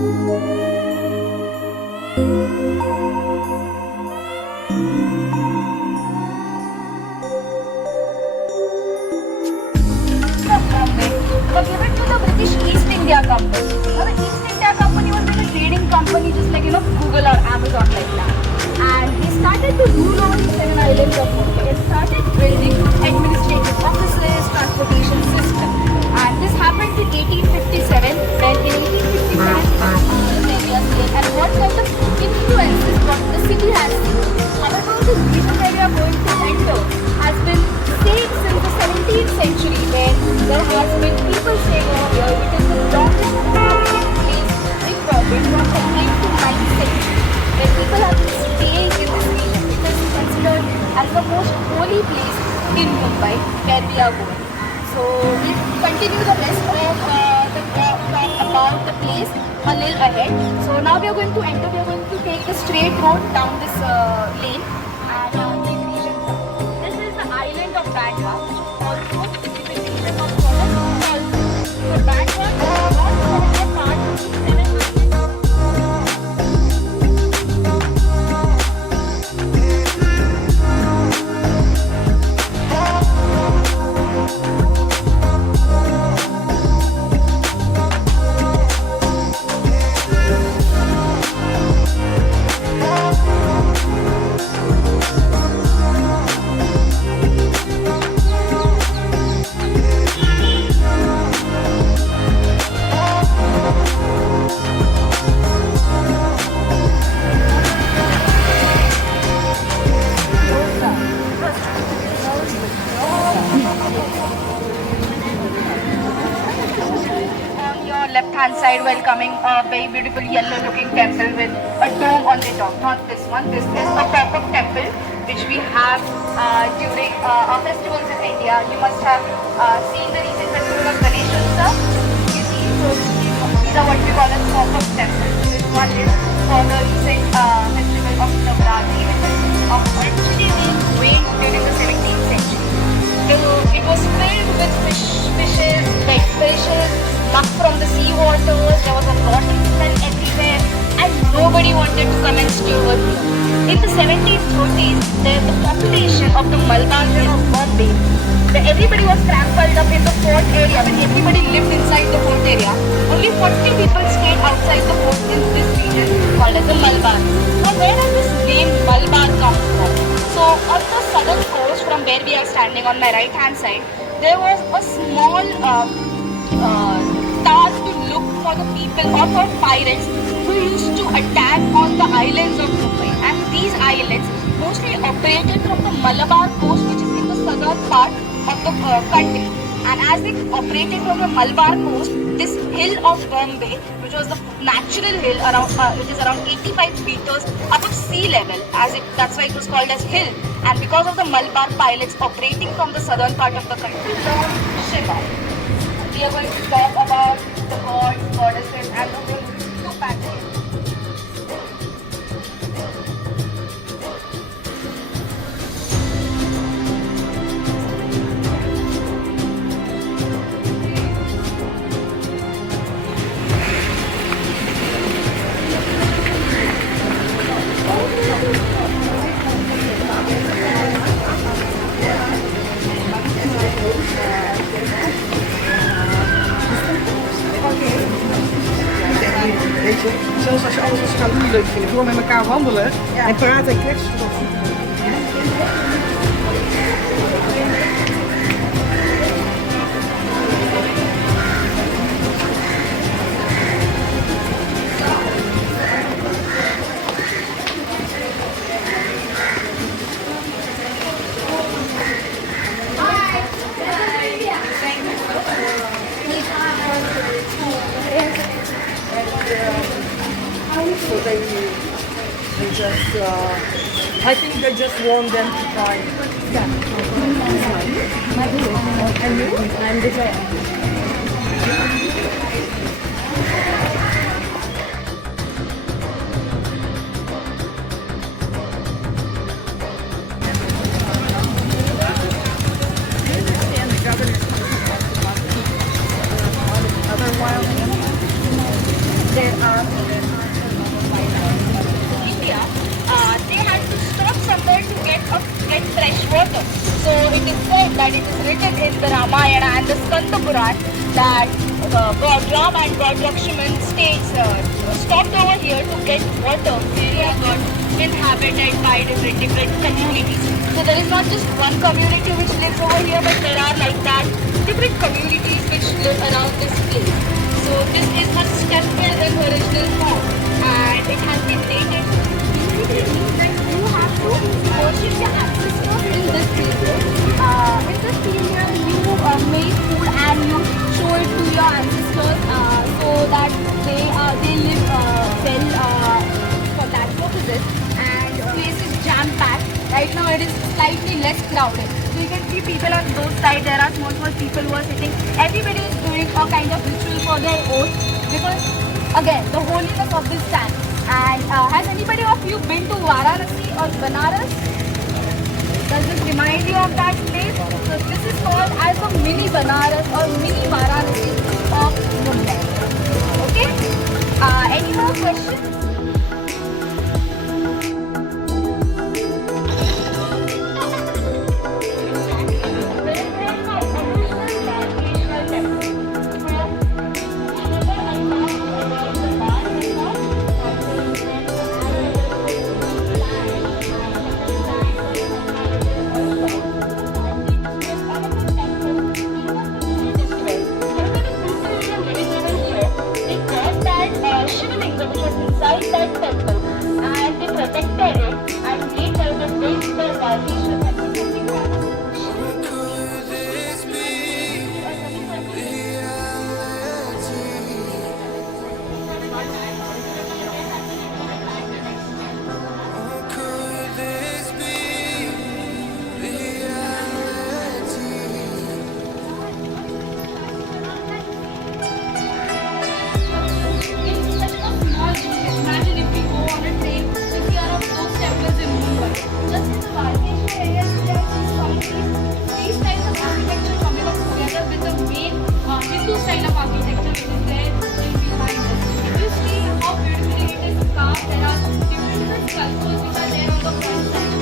were given to the British East India Company. Now the East India Company was like a trading company, just like Google or Amazon like that. And they started to rule over the 7 islands of Mumbai. They started building administrative offices, transportation system. And this happened in 1857. When in 1857, and what kind of influences what the city has seen. However, the region where we are going to enter has been same since the 17th century, when there has been people staying over here. It is the longest place in Bombay from the 8th to 9th century, where people have been staying in this region. It is considered as the most holy place in Mumbai, where we are going. So we'll continue the rest of the talk about the place a little ahead. So now we are going to enter. We are going to take the straight road down this lane and this region. This is the island of Banganga, also it is the region of Walkeshwar. So Banganga is not from a part of the 7 islands. Left-hand side, while coming a very beautiful yellow-looking temple with a dome on the top. Not this one. This is a pop-up temple which we have during our festivals in India. You must have seen the recent festival of Ganesh Utsav. You see, so these are what we call as pop-up temples. This one is for the recent festival of Navratri, which is actually being made during the 17th century. It was filled with fishes, big fishes, luck from the sea waters. There was a rotting smell everywhere, and nobody wanted to come and stay over here. In the 1730s, the population of the Malabar region of Bombay, everybody was trampled up in the fort area. When everybody lived inside the fort area, only 40 people stayed outside the fort in this region called as the Malabar. Now, where does this name Malabar come from? So, on the southern coast, from where we are standing on my right hand side, there was a small task to look for the people or for pirates who used to attack on the islands of Mumbai. And these islands mostly operated from the Malabar coast, which is in the southern part of the country. And as they operated from the Malabar coast, this hill of Bombay, which was the natural hill around, which is around 85 meters above sea level, that's why it was called as hill. And because of the Malabar pilots operating from the southern part of the country, Lord Shiva. We are going to talk about the gods, goddesses, and the whole pantheon. Zelfs als je alles als gaan leuk vindt, gewoon met elkaar wandelen en praten en kletsen. So they just, I think they just want them to try. Yeah. And you? I'm the guy. There are the Skanda Puran that God Ram and God Lakshman stopped over here to get water. Area got inhabited by different communities. So there is not just one community which lives over here, but there are like that different communities which live around this place. So this is a temple in original form, and it has been dated. Basically means that you have to worship your ancestors in this period. In this period, you make food and you show it to your ancestors so that they live well for that purposes. And the place is jam-packed. Right now, it is slightly less crowded. So you can see people on both sides. There are small people who are sitting. Everybody is doing a kind of ritual for their oath because, again, the holiness of this stand. And has anybody of you been to Varanasi or Banaras? Does this remind you of that place? So this is called as a mini Banaras or mini Varanasi of Mumbai. Okay? Any more questions? Inside that temple, and they protected it, and later they built the Walkeshwar Temple. Imagine if we go on a train to see all of those temples in Mumbai. Just in the Walkeshwar area, there are these types of architecture coming up together with the main Hindu style of architecture which is there behind us. If you see how beautifully it is carved, there are different sculptures which are there on the front side.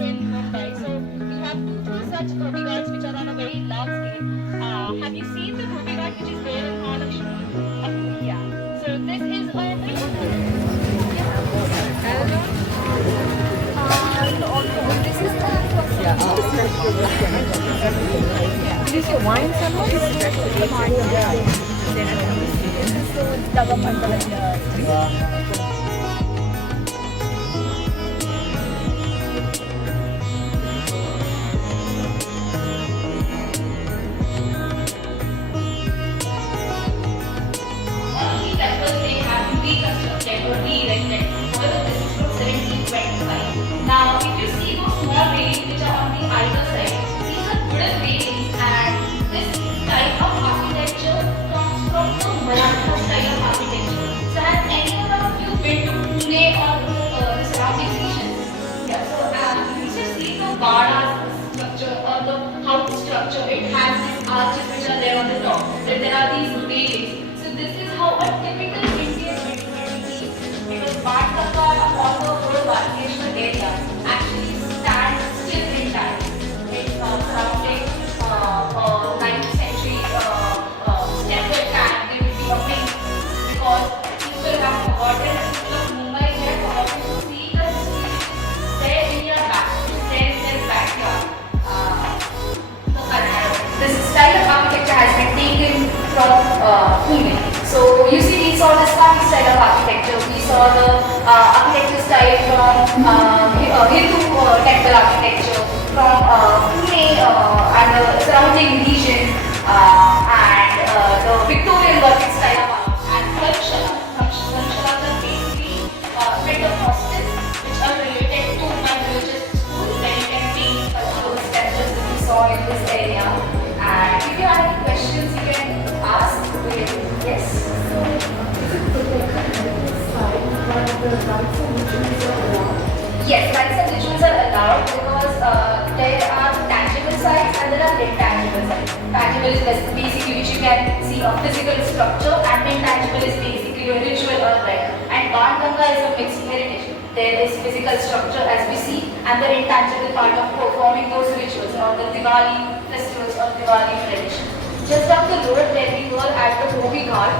In Mumbai. So we have two such Dhoti Ghats which are on a very large scale. Have you seen the Dhoti Ghat which is there in Mahalakshmi? Yeah. So this is a very this is the Is this your wine cellar? This is the government. Temples they have to reconstructed or re-erected. However, this is from 1725. Now, if you see those small railings which are on the either side, these are wooden railings, and this type of architecture comes from the Maratha style of architecture. So, has any one of you been to Pune or the surrounding regions? Yeah. So, you just see the Vada structure or the house structure. It has these arches which are there on the top. Then there are these railings. This is how a typical Indian building is, because Banganga or the whole Walkeshwar area actually stands still in time. It's surrounding 9th century temple tank. They will be amazed because people have forgotten people of Mumbai have forgotten to see the history there in your back, there in their backyard. This style of architecture has been taken from Pune. So you see, we saw the Islamic style of architecture. We saw the architecture style from Hindu temple architecture from Pune and the surrounding region, and the Victorian Gothic style of art. And Dharmshalas are basically Pentecostals which are related to one religious school, Serenity, those temples that we saw in this area. And if you have any questions, you can ask. the rites and rituals are allowed? Yes, rites and rituals are allowed because there are tangible sites and there are intangible sites. Tangible is basically which you can see a physical structure, and intangible is basically a ritual or rite. And Banganga is a mixed heritage. There is physical structure as we see, and the intangible part of performing those rituals or the Diwali festivals or Diwali tradition. Just down the road where we were at the Gobi Ghat,